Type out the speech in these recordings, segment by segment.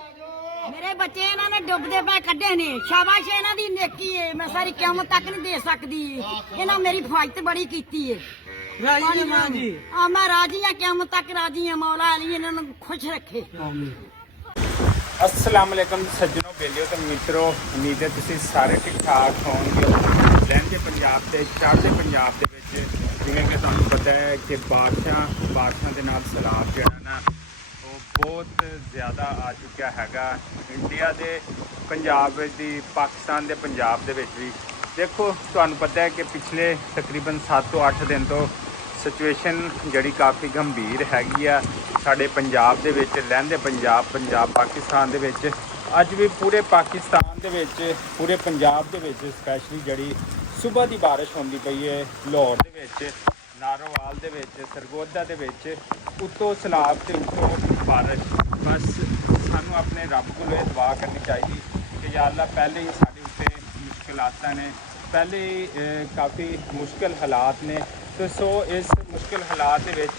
ਮੇਰੇ ਬੱਚੇ ਇਹਨਾਂ ਨੇ ਡੁੱਬਦੇ ਪਏ ਕੱਢੇ ਨੇ। ਸ਼ਾਬਾਸ਼ ਇਹਨਾਂ ਦੀ ਨੇਕੀ ਏ, ਮੈਂ ਸਾਰੀ ਕਿਆਮਤ ਤੱਕ ਨਹੀਂ ਦੇ ਸਕਦੀ। ਇਹਨਾਂ ਮੇਰੀ ਹਿਫਾਜ਼ਤ ਬੜੀ ਕੀਤੀ ਏ। ਰਾਜੀ ਮਾਂ ਜੀ ਆ ਮੈਂ ਰਾਜੀ ਆ, ਕਿਆਮਤ ਤੱਕ ਰਾਜੀ ਆ। ਮੌਲਾ ਅਲੀ ਇਹਨਾਂ ਨੂੰ ਖੁਸ਼ ਰੱਖੇ। अस्सलाम वालेकुम सज्जनों बेलियो तो मित्रों, उम्मीद है तुसीं सारे ठीक ठाक होवोगे। लहंदे पंजाब ते चढ़दे पंजाब दे विच जिवें कि तुहानूं पता है कि बारिशां दे नाल सैलाब जिहड़ा ना वो बहुत ज़्यादा आ चुकिया हैगा इंडिया दे पंजाब दी, पाकिस्तान दे पंजाब दे विच भी। देखो तुहानूं पता है कि पिछले तकरीबन 7 ਤੋਂ 8 दिन तो सिचुएशन जिहड़ी काफ़ी गंभीर हैगी आ साडे पंजाब दे विच। लहंदे पंजाब पाकिस्तान दे विच अज भी पूरे पाकिस्तान दे विच, पूरे पंजाब दे विच स्पैशली जिहड़ी सुबह दी बारिश होंदी पई है लाहौर दे विच, नारोवाल दे विच, सरगोदा दे विच, उत्तों सैलाब ते उत्तों बारिश। बस सानू अपने रब कोलों ये दुआ करनी चाहिए कि या अल्लाह पहले ही साडे उत्ते मुश्किलातां ने, पहले ही काफ़ी मुश्किल हालात ने। तो सो इस मुश्किल हालात दे विच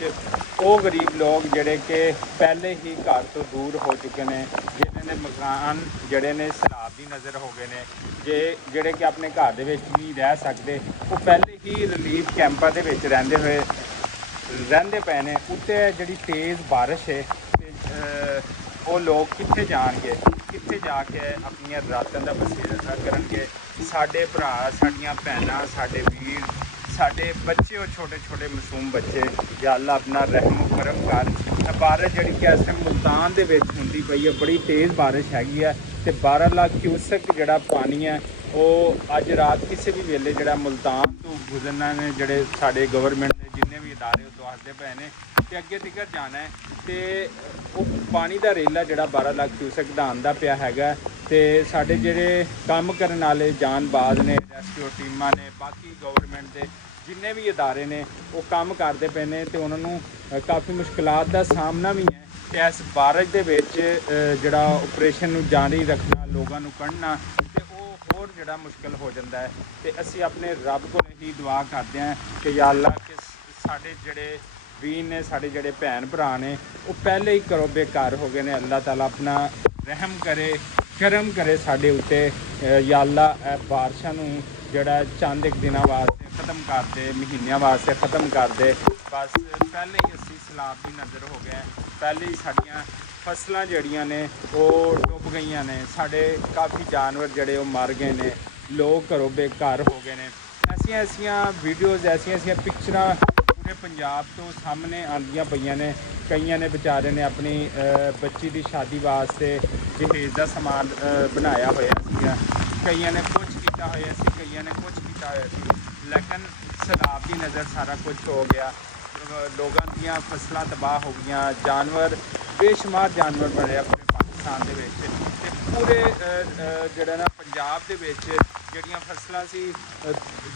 वो गरीब लोग जिहड़े कि पहले ही घर तो दूर हो चुके हैं, जिन्हां दे मकान जिहड़े ने सैलाब दी नज़र हो गए ने, जिहड़े कि अपने घर दे विच नहीं रह सकते, वो पहले ही रिलीफ कैंपां दे विच रहिंदे पे ने। उत्ते जिहड़ी तेज़ बारिश है वो लोग कित्थे जाणगे, कित्थे जाके अपनियां रातां दा बसेरा करनगे। साडे भरा, साडियां भैणां, साडे वीर, साडे बच्चे और छोटे छोटे मासूम बच्चे, या अल्लाह अपना रहम करम कर। बारिश जिहड़ी कि इस टाइम मुल्तान दे विच हुंदी पई है, बड़ी तेज़ बारिश हैगी है ते 12 लाख क्यूसेक जिहड़ा पानी है वो अज रात किसी भी वेले जिहड़ा मुल्तान तो गुजरना ने। जिहड़े साडे गवर्नमेंट दे जिन्ने भी इदारे वो दसदे पए ने ते अगे तिकर जाना है ते वो पानी दा रेला जिहड़ा 12 लाख क्यूसेक दा आंदा पिया हैगा। ते साडे जिहड़े काम करन वाले जानबाज ने, रेस्क्यू टीमां ने, बाकी गवर्नमेंट दे जिन्ने भी इदारे ने वो काम करते पे ने ते उन्हां नूं काफ़ी मुश्किलात दा सामना भी है। ते इस बारिश दे विच जिहड़ा ऑपरेशन नूं जारी रखना, लोगों नूं कढना ते वो होर जिहड़ा मुश्किल हो जाता है। ते असीं अपने रब कोल ही दुआ करते हैं कि या अल्लाह कि साडे जिहड़े वीर ने, साडे जिहड़े भैन भरा ने वो पहले ही घरों बेघर हो गए ने। अल्लाह ताला अपना रहम करे, करम करे साडे उत्ते। या अल्लाह बारिशां नूं जिहड़ा चंद एक दिनां वास्ते ख़त्म कर दे, महीनों वास्ते ख़त्म कर दे। बस पहले ही असी सैलाब की नज़र हो गए, पहले ही साड़ियाँ फसलां जड़ियाँ ने वो डुब गई ने, साढ़े काफ़ी जानवर जड़े वो मर गए ने, लोग घरों बेघर हो गए ने। ऐसियां ऐसियां वीडियोज़, ऐसियां ऐसियां पिक्चरां पूरे पंजाब तो सामने आंदियां पईयां ने। कईयां ने बेचारे ने अपनी बच्ची की शादी वास्ते जहेज़ का समान बनाया होया सीगा, कईयां ने कुछ किया होया सी, कईयां ने कुछ किया होया सी, लेकिन सैलाब की नज़र सारा कुछ हो गया। लोगों दियां फसलां तबाह हो गई, जानवर बेशुमार जानवर मरे अपने पाकिस्तान दे विच। ते पूरे जिहड़ा ना पंजाब दे विच जिहड़ियां फसलां सी,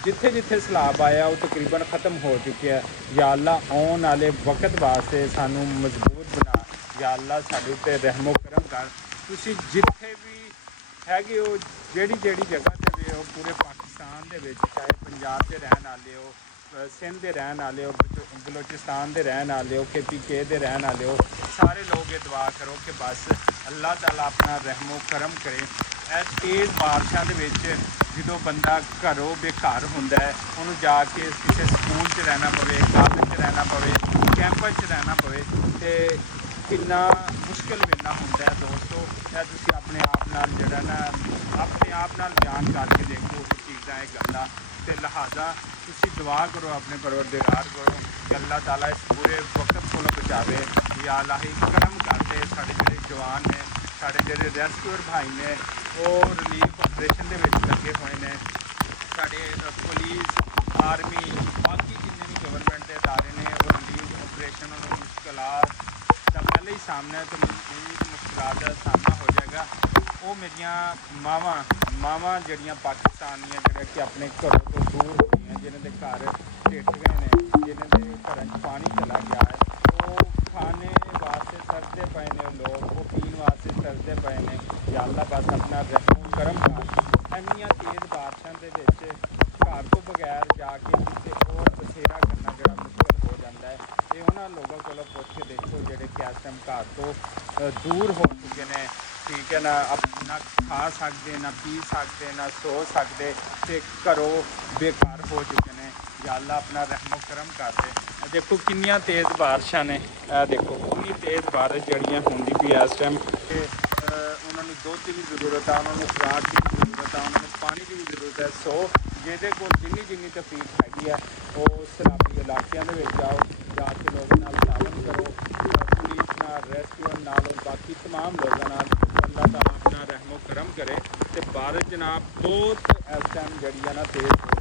जिथे जिथे सैलाब आया वो तकरीबन ख़त्म हो चुकी है। या अल्लाह आने वाले वक्त वास्ते सानू मजबूत बना, या अल्लाह साडे उत्ते रहमो करम कर। तुसीं जिथे भी हैगे हो, जिहड़ी जिहड़ी जगह ते भी हो पूरे पाकिस्तान दे विच, चाहे पंजाब दे रहन वाले हो, सिंध दे रहन वाले हो, बलोचिस्तान दे रहन वाले हो, KPK दे रहन वाले हो, सारे लोग ये दुआ करो कि बस अल्लाह ताला अपना रहमो करम करे। इस तेज़ बारिशां दे विच जदों बंदा घरों बेघर हुंदा है, उन्होंने जाके किसी स्कूल च रहना पवे, कॉलेज च रहना पवे, कैंप च रहना पवे, तो कितना मुश्किल वेला हुंदा है दोस्तों। यह तुसीं अपने आप नाल जिहड़ा ना अपने आप नाल बयान करके देखो कि चीज़ां ये गल्लां। ते लिहाजा तुसीं दुआ करो अपने परवरदिगार करो कि अल्लाह ताला इस पूरे वक्त को बचावे। या अल्लाह ही करम करते साढ़े जिहड़े जवान ने, साढ़े जिहड़े रेस्क्यूअर भाई ने वो रिलीफ ऑपरेशन दे विच लगे हुए ने, साढ़े पुलिस, आर्मी, बाकी जिन्ने भी गवर्नमेंट के इदारे ने वो रिलीफ ऑपरेशन मुश्किलात का पहले ही सामना है। तो मुश्किलात का सामना हो जाएगा। वो मेरियां मावां जड़ियाँ पाकिस्तानियां जिहड़े कि अपने घरों तो दूर होईयां, जिन्हां दे घर ढिट गए ने, जिन्हां दे घरां च पानी चला गया है, वो खाने वास्ते तरसदे पे ने, लोग वो पीने वास्ते तरसदे पे ने। या अल्लाह बस अपना रहम करम कर। इन्नियां तेज़ बारिशां दे विच घर तो बगैर जाके किसी होर बसेरा करना जिहड़ा मुश्किल हो जाता है। ये उन्होंने लोगों को पुछ के देखो जिहड़े कि इस टाइम घर तो दूर हो चुके हैं, ਠੀਕ ਹੈ ਨਾ, ਨਾ ਖਾ ਸਕਦੇ, ਨਾ ਪੀ ਸਕਦੇ, ਨਾ ਸੋ ਸਕਦੇ, ਤੇ ਘਰੋਂ ਬੇਘਰ ਹੋ ਚੁੱਕੇ ਨੇ। ਜਾਂ ਅੱਲਾ ਆਪਣਾ ਰਹਿਮੋ ਕਰਮ ਕਰ ਦੇ। ਇਹ ਦੇਖੋ ਕਿੰਨੀਆਂ ਤੇਜ਼ ਬਾਰਿਸ਼ਾਂ ਨੇ, ਇਹ ਦੇਖੋ ਕਿੰਨੀ ਤੇਜ਼ ਬਾਰਿਸ਼ ਜਿਹੜੀਆਂ ਹੁੰਦੀ ਪਈ ਇਸ ਟਾਈਮ। ਤੇ ਉਹਨਾਂ ਨੂੰ ਦੁੱਧ ਦੀ ਵੀ ਜ਼ਰੂਰਤ ਆ, ਉਹਨਾਂ ਨੂੰ ਖੁਰਾਕ ਦੀ ਵੀ ਜ਼ਰੂਰਤ ਆ, ਉਹਨਾਂ ਨੂੰ ਪਾਣੀ ਦੀ ਵੀ ਜ਼ਰੂਰਤ ਹੈ। ਸੋ ਜਿਹਦੇ ਕੋਲ ਜਿੰਨੀ ਤਕਲੀਫ ਹੈਗੀ ਆ, ਉਹ ਸੈਲਾਬੀ ਇਲਾਕਿਆਂ ਦੇ ਵਿੱਚ ਜਾਓ, ਜਾ ਕੇ ਲੋਕਾਂ ਨਾਲ ਤਾਲਮ ਕਰੋ, ਪੁਲਿਸ ਨਾਲ, ਰੈਸਕਿਊ ਨਾਲ, ਬਾਕੀ तमाम ਲੋਕਾਂ ਨਾਲ। ਅੱਲਾਹ ਤਾਲਾ ਆਪਣਾ ਰਹਿਮੋ ਕਰਮ ਕਰੇ। ਤੇ ਬਾਰਿਸ਼ ਜਨਾਬ ਬਹੁਤ ਇਸ ਟਾਈਮ ਜਿਹੜੀ ਆ ਨਾ ਤੇਜ਼